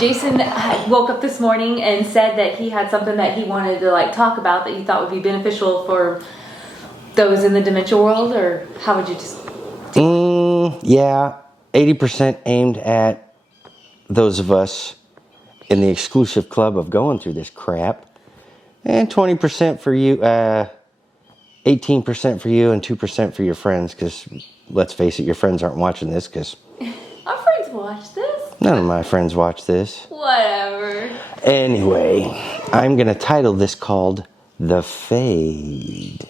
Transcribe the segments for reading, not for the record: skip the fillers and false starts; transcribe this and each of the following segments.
Jason woke up this morning and said that he had something that he wanted to like talk about that you thought would be beneficial for those in the dementia world, or how would you just? Yeah, 80% aimed at those of us in the exclusive club of going through this crap, and 20% for you, 18% for you, and 2% for your friends. Because let's face it, your friends aren't watching this. Because Our friends watch this. none of my friends watch this. Whatever. Anyway, I'm gonna title this called "The Fade."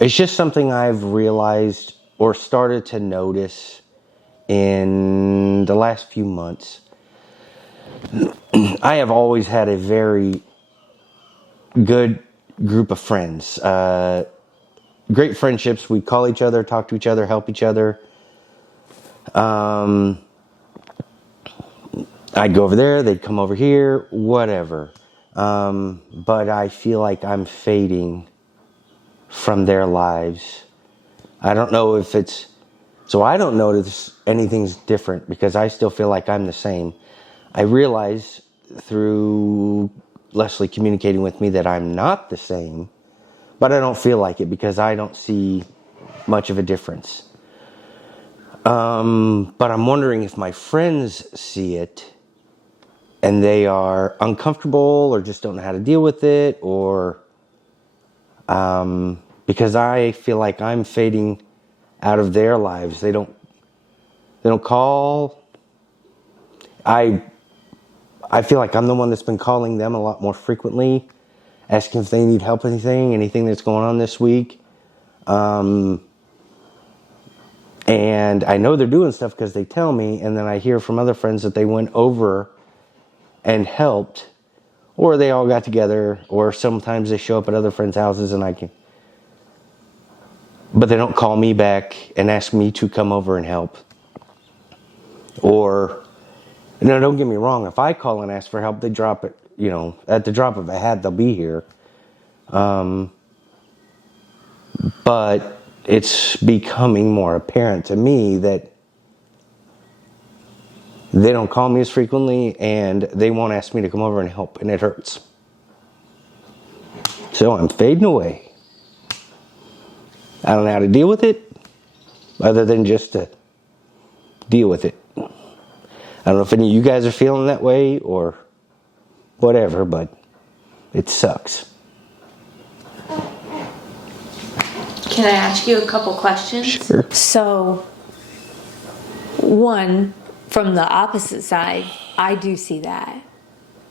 It's just something I've realized or started to notice in the last few months. I have always had a very good group of friends. Great friendships. We call each other, talk to each other, help each other. I'd go over there, they'd come over here, whatever. But I feel like I'm fading from their lives. I don't know if it's... So I don't know if anything's different because I still feel like I'm the same. I realize through Leslie communicating with me that I'm not the same, but I don't feel like it because I don't see much of a difference. But I'm wondering if my friends see it and they are uncomfortable or just don't know how to deal with it, or because I feel like I'm fading out of their lives. They don't call. I feel like I'm the one that's been calling them a lot more frequently, asking if they need help with anything that's going on this week. And I know they're doing stuff because they tell me, and then I hear from other friends that they went over and helped, or they all got together, or sometimes they show up at other friends' houses and but they don't call me back and ask me to come over and help. Or, no, don't get me wrong, if I call and ask for help, they drop it, at the drop of a hat, they'll be here. But it's becoming more apparent to me that they don't call me as frequently and they won't ask me to come over and help, and it hurts. So I'm fading away. I don't know how to deal with it other than just to deal with it. I don't know if any of you guys are feeling that way or whatever, but it sucks. Can I ask you a couple questions? Sure. So, one, from the opposite side, I do see that.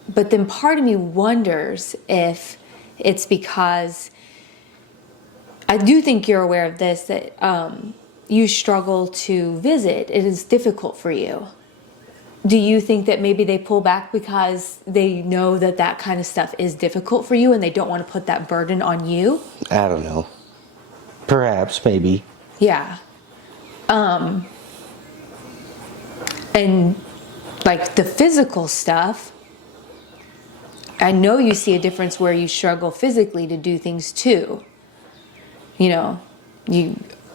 But then part of me wonders if it's because I do think you're aware of this, that you struggle to visit. It is difficult for you. Do you think that maybe they pull back because they know that that kind of stuff is difficult for you and they don't want to put that burden on you? I don't know. Perhaps, maybe. Yeah. And like the physical stuff, I know you see a difference where you struggle physically to do things too. You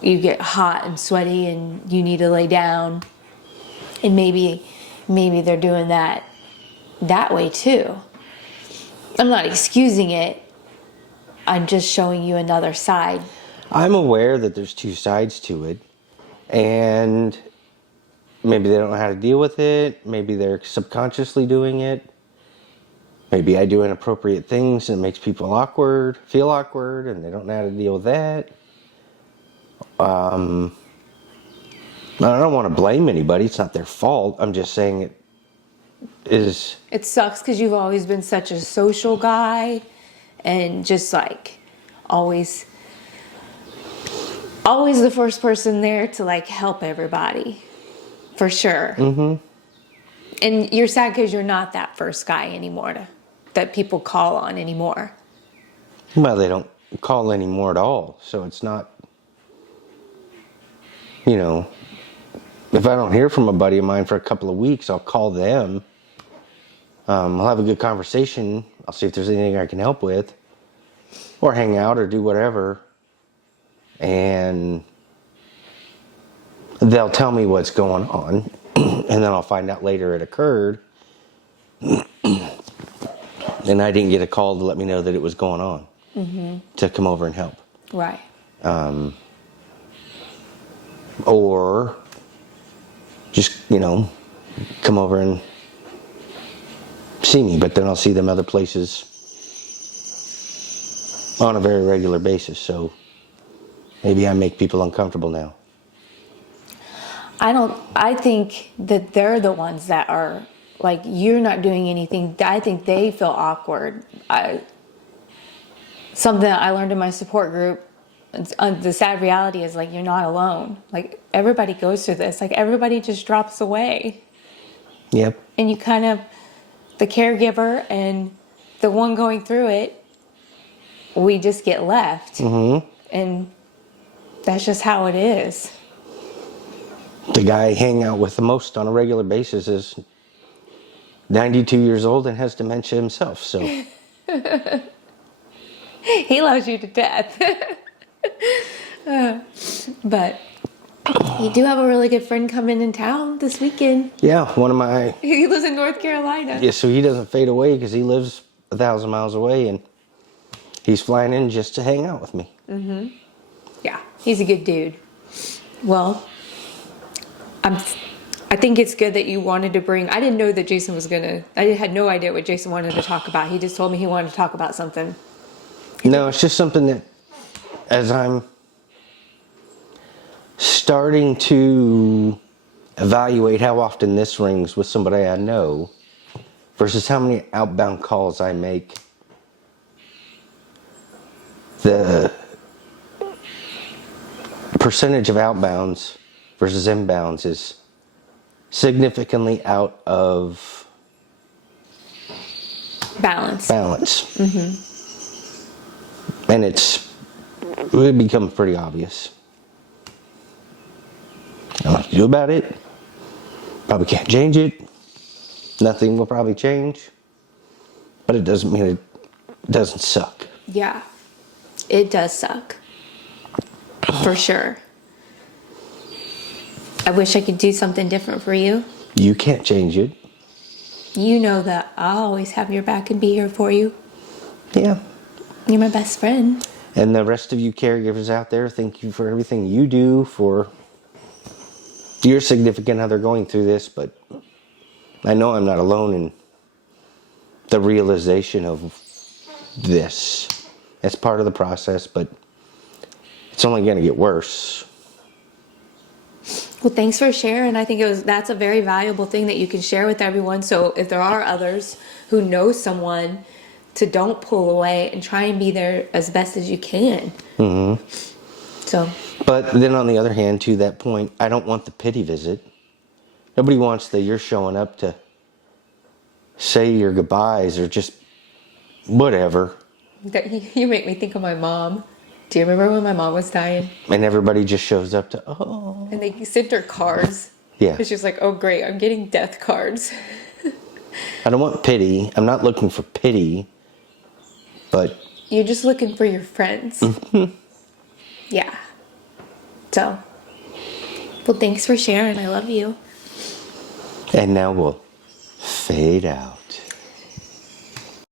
get hot and sweaty and you need to lay down, and maybe they're doing that way too. I'm not excusing it. I'm just showing you another side. I'm aware that there's two sides to it, and maybe they don't know how to deal with it. Maybe they're subconsciously doing it. Maybe I do inappropriate things and it makes people feel awkward, and they don't know how to deal with that. I don't want to blame anybody. It's not their fault. I'm just saying it is. It sucks because you've always been such a social guy and just like always the first person there to like help everybody, for sure. Mm-hmm. And you're sad because you're not that first guy anymore that people call on anymore. Well, they don't call anymore at all, so it's not. If I don't hear from a buddy of mine for a couple of weeks, I'll call them. I'll have a good conversation. I'll see if there's anything I can help with, or hang out or do whatever. And they'll tell me what's going on. And then I'll find out later it occurred. And I didn't get a call to let me know that it was going on to come over and help. Right. Or just, come over and see me. But then I'll see them other places on a very regular basis. So maybe I make people uncomfortable now. I think that they're the ones that are like, you're not doing anything. I think they feel awkward. Something that I learned in my support group, the sad reality is like, you're not alone. Like everybody goes through this, like everybody just drops away. Yep. And you kind of, the caregiver and the one going through it, we just get left. And that's just how it is. The guy I hang out with the most on a regular basis is 92 years old and has dementia himself. So he loves you to death. But you do have a really good friend coming in town this weekend. yeah, one of my... He lives in North Carolina. Yeah, so he doesn't fade away because he lives 1,000 miles away and he's flying in just to hang out with me. Yeah, he's a good dude. Well, I think it's good that you wanted to bring... I didn't know that Jason was going to... I had no idea what Jason wanted to talk about. He just told me he wanted to talk about something. No, it's just something that as I'm starting to evaluate how often this rings with somebody I know versus how many outbound calls I make, the percentage of outbounds versus inbounds is significantly out of Balance. And it becomes pretty obvious. I don't know what to do about it. Probably can't change it. Nothing will probably change. But it doesn't mean it doesn't suck. Yeah, it does suck. For sure. I wish I could do something different for you. You can't change it. You know that I'll always have your back and be here for you. Yeah. You're my best friend. And the rest of you caregivers out there, thank you for everything you do for your significant other going through this. But I know I'm not alone in the realization of this. It's part of the process, but it's only going to get worse. Well, thanks for sharing. I think that's a very valuable thing that you can share with everyone. So if there are others who know someone, to don't pull away and try and be there as best as you can. So. But then on the other hand, to that point, I don't want the pity visit. Nobody wants that you're showing up to say your goodbyes or just whatever. You make me think of my mom. Do you remember when my mom was dying? And everybody just shows up to, oh. And they sent her cards. Yeah. And she's like, oh great, I'm getting death cards. I don't want pity. I'm not looking for pity. But you're just looking for your friends. Yeah. So, well, thanks for sharing. I love you. And now we'll fade out.